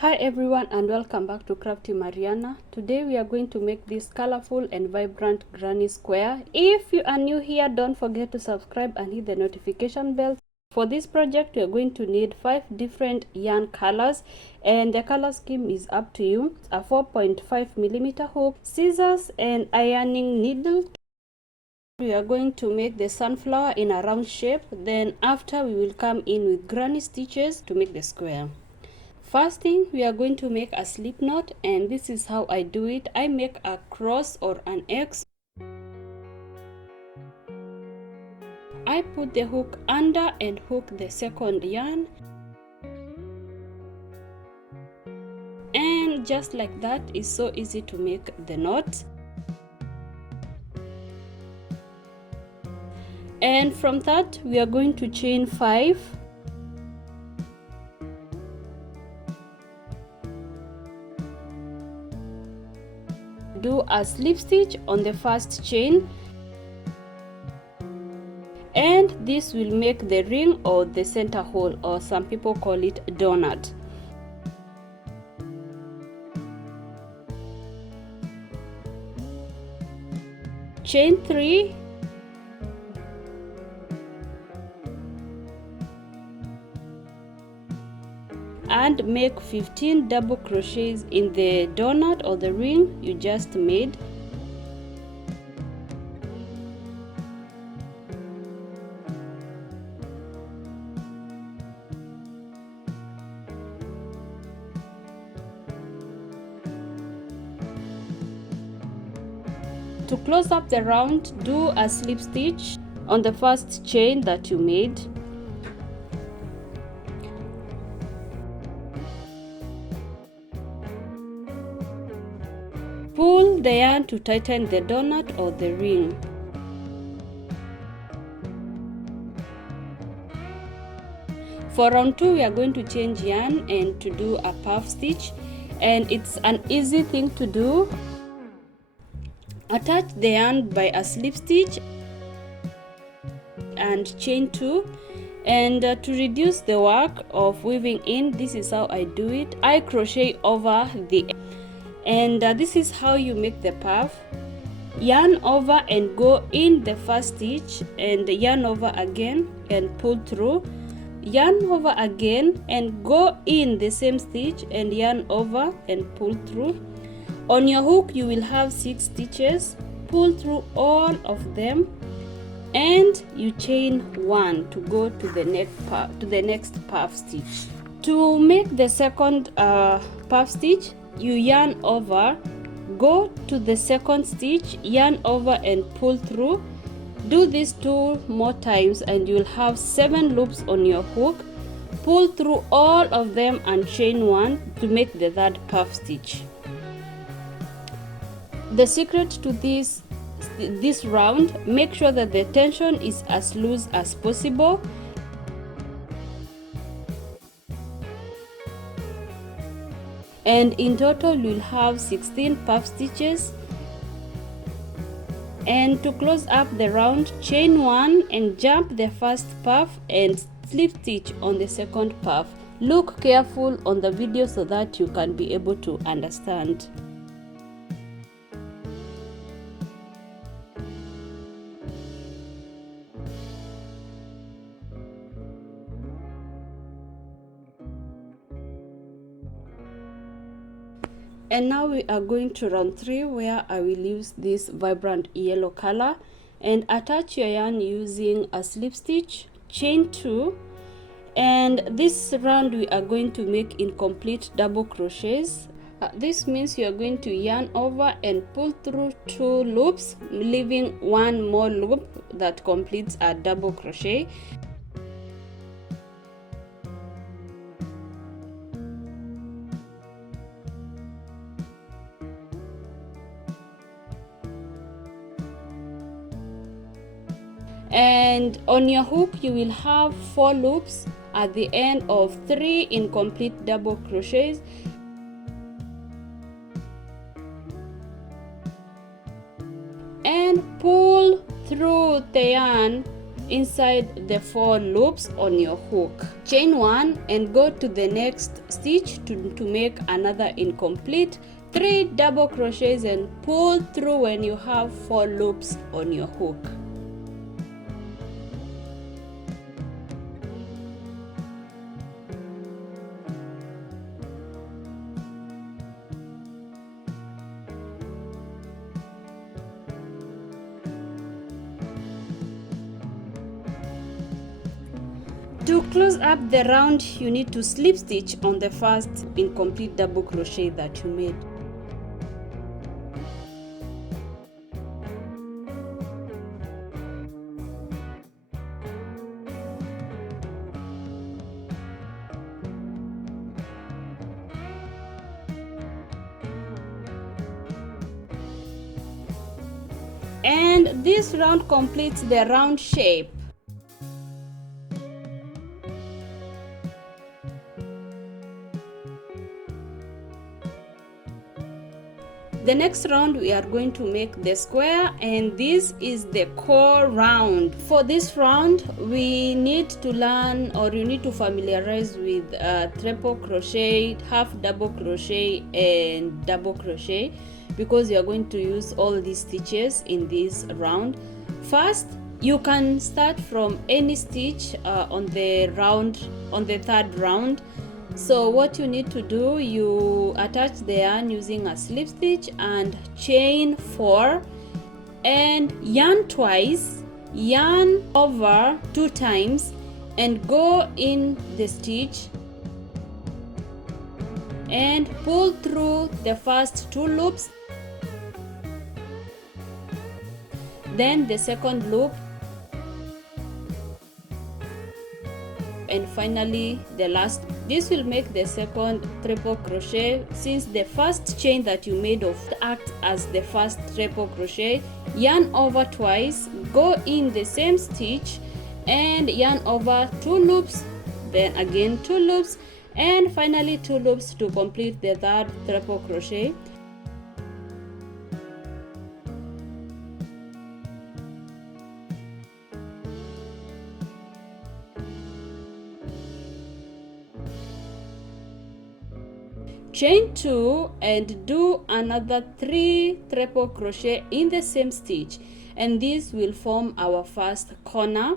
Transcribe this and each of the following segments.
Hi everyone and welcome back to Crafty Mariana. Today we are going to make this colorful and vibrant granny square. If you are new here, don't forget to subscribe and hit the notification bell. For this project we are going to need 5 different yarn colors and the color scheme is up to you. A 4.5mm hook, scissors and ironing needle. We are going to make the sunflower in a round shape, then after we will come in with granny stitches to make the square. First thing, we are going to make a slip knot, and this is how I do it. I make a cross or an X. I put the hook under and hook the second yarn, and just like that, it's so easy to make the knot. And from that we are going to chain 5. Do a slip stitch on the first chain, and this will make the ring or the center hole, or some people call it donut. Chain 3, and make 15 double crochets in the donut or the ring you just made. To close up the round, do a slip stitch on the first chain that you made. Pull the yarn to tighten the donut or the ring. For round 2 we are going to change yarn and to do a puff stitch, and it's an easy thing to do. Attach the yarn by a slip stitch and chain 2, and to reduce the work of weaving in, this is how I do it. I crochet over the end. And this is how you make the puff. Yarn over and go in the first stitch, and yarn over again and pull through. Yarn over again and go in the same stitch, and yarn over and pull through. On your hook you will have 6 stitches. Pull through all of them, and you chain 1 to go to the next puff stitch. To make the second puff stitch, you yarn over, go to the second stitch, yarn over and pull through. Do this 2 more times and you'll have 7 loops on your hook. Pull through all of them and chain 1 to make the third puff stitch. The secret to this round, make sure that the tension is as loose as possible. And in total you'll have 16 puff stitches. And to close up the round, chain 1 and jump the first puff and slip stitch on the second puff. Look careful on the video so that you can be able to understand. And now we are going to round 3, where I will use this vibrant yellow color, and attach your yarn using a slip stitch, chain 2, and this round we are going to make incomplete double crochets. This means you are going to yarn over and pull through 2 loops, leaving 1 more loop that completes a double crochet. And on your hook you will have 4 loops at the end of 3 incomplete double crochets. And pull through the yarn inside the 4 loops on your hook. Chain 1 and go to the next stitch to make another incomplete 3 double crochets and pull through when you have 4 loops on your hook. To close up the round, you need to slip stitch on the first incomplete double crochet that you made. And this round completes the round shape. The next round we are going to make the square, and this is the core round. For this round we need to learn, or you need to familiarize with triple crochet, half double crochet and double crochet, because you are going to use all these stitches in this round. First, you can start from any stitch on the third round. So what you need to do, you attach the yarn using a slip stitch and chain 4 and yarn twice, yarn over 2 times and go in the stitch and pull through the first 2 loops, then the second loop, and finally the last. This will make the second triple crochet, since the first chain that you made of act as the first triple crochet. Yarn over twice, go in the same stitch and yarn over 2 loops, then again 2 loops, and finally 2 loops to complete the third triple crochet. Chain 2 and do another 3 triple crochet in the same stitch, and this will form our first corner.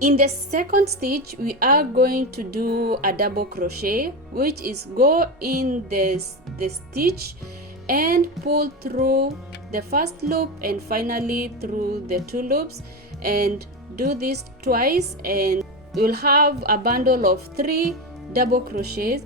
In the second stitch we are going to do a double crochet, which is go in the stitch and pull through the first loop and finally through the 2 loops, and do this twice and you'll have a bundle of 3 double crochets.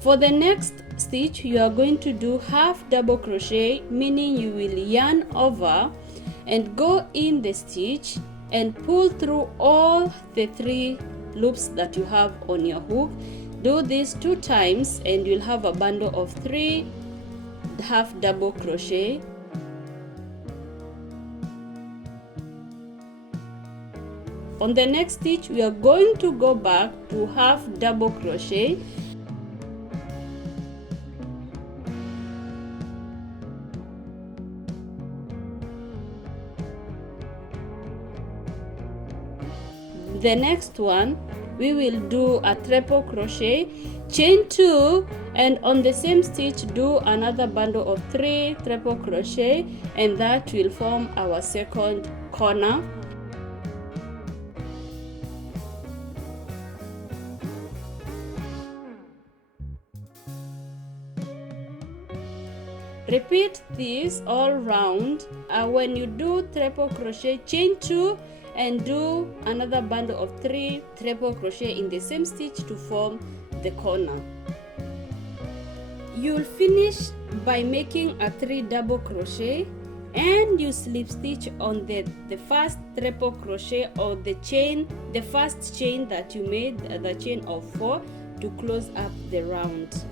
For the next stitch you are going to do half double crochet, meaning you will yarn over and go in the stitch and pull through all the 3 loops that you have on your hook. Do this 2 times and you'll have a bundle of 3 half double crochet. On the next stitch we are going to go back to half double crochet. The next one we will do a triple crochet, chain 2, and on the same stitch do another bundle of 3 triple crochet, and that will form our second corner. Repeat this all round. When you do triple crochet, chain 2 and do another bundle of 3 triple crochet in the same stitch to form the corner. You'll finish by making a 3 double crochet, and you slip stitch on the first triple crochet or the first chain that you made, the chain of 4, to close up the round.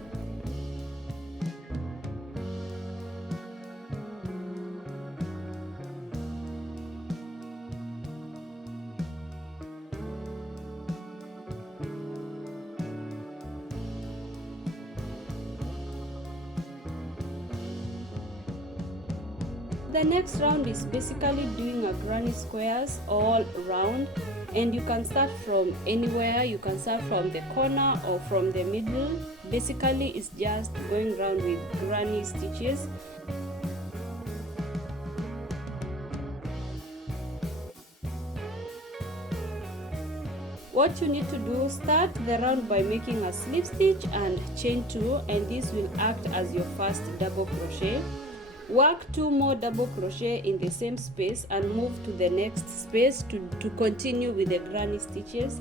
The next round is basically doing a granny squares all round, and you can start from anywhere. You can start from the corner or from the middle. Basically it's just going around with granny stitches. What you need to do, start the round by making a slip stitch and chain 2, and this will act as your first double crochet. Work 2 more double crochet in the same space and move to the next space to continue with the granny stitches.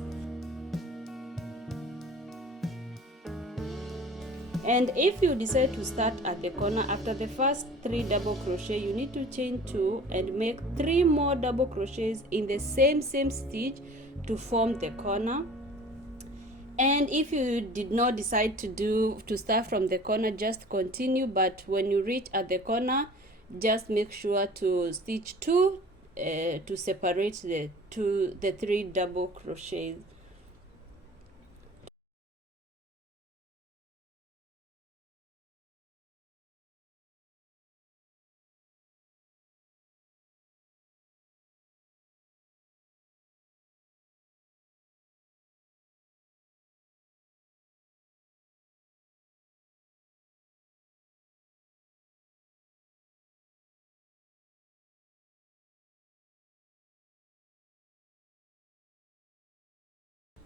And if you decide to start at the corner, after the first 3 double crochet you need to chain 2 and make 3 more double crochets in the same stitch to form the corner. And if you did not decide to start from the corner, just continue, but when you reach at the corner, just make sure to stitch 2 to separate the 3 double crochets.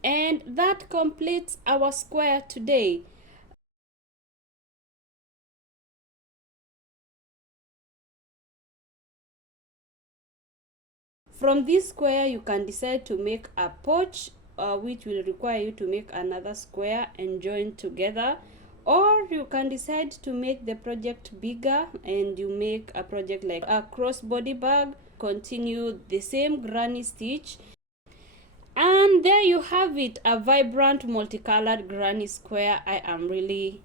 And that completes our square today. From this square you can decide to make a pouch, which will require you to make another square and join together, or you can decide to make the project bigger and you make a project like a crossbody bag. Continue the same granny stitch, and there you have it, a vibrant multicolored granny square. I am really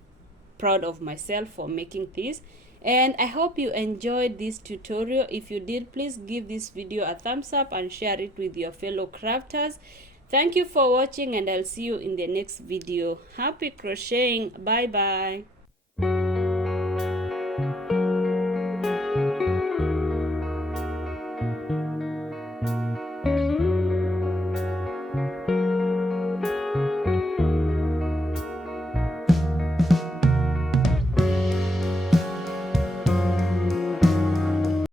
proud of myself for making this, and I hope you enjoyed this tutorial. If you did, please give this video a thumbs up and share it with your fellow crafters. Thank you for watching, and I'll see you in the next video. Happy crocheting. Bye bye.